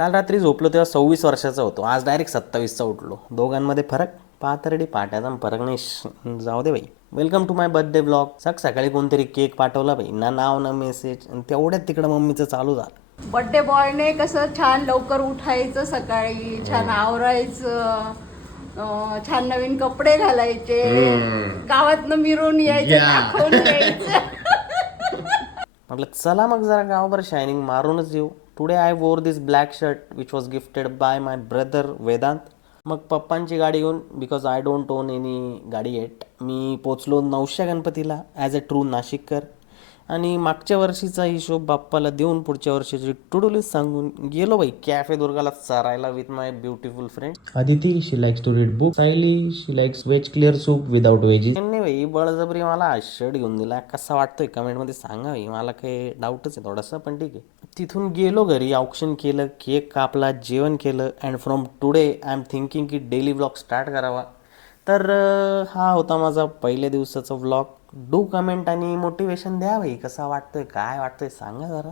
काल रात्री झोपलो तेव्हा 26 वर्षाचा होतो, आज डायरेक्ट 27चा उठलो. दोघांमध्ये फरक पातरडी पाट्याचा फरक नाही. जाऊ दे बाई. Welcome to my birthday blog. सकाळी कोणतरी केक पाठवला बाई, ना नाव ना मेसेज, तेवढ्यात तिकडं मम्मीचं चालू झालं. बर्थडे बॉयने कसं छान लवकर उठायचं, सकाळी छान आवरायचं, छान नवीन कपडे घालायचे, गावातनं मिरून यायचं, दाखवून यायचं. म्हटलं चला मग जरा गावभर शायनिंग मारूनच येऊ. Today I wore this black shirt which was gifted by my brother Vedant. मग पप्पांची गाडी घेऊन, because I don't own any गाडी येट, मी पोचलो नवश्या गणपतीला ॲज अ ट्रू नाशिककर. आणि मागच्या वर्षीचा हिशोब बाप्पाला देऊन पुढच्या वर्षीची टू डू लिस्ट सांगून गेलो बाई कॅफे दुर्गाला चरायला with my beautiful friend Aditi. She likes to read book. Sayali, she likes veg clear soup without veggies. त्यांनी बाई बळजबरी मला हा शर्ट घेऊन दिला. कसा वाटतोय कमेंटमध्ये सांगा बाई, मला काही डाऊटच आहे थोडासा, पण ठीक आहे. तिथून गेलो घरी, ऑप्शन केलं, केक कापला, जेवण केलं. And from today I am thinking की डेली व्लॉग स्टार्ट करावा. तर हा होता माझा पहिल्या दिवसाचा व्लॉग. डू कमेंट आणि मोटिवेशन द्या भाई, कसा वाटतोय, काय वाटतोय सांगा जरा.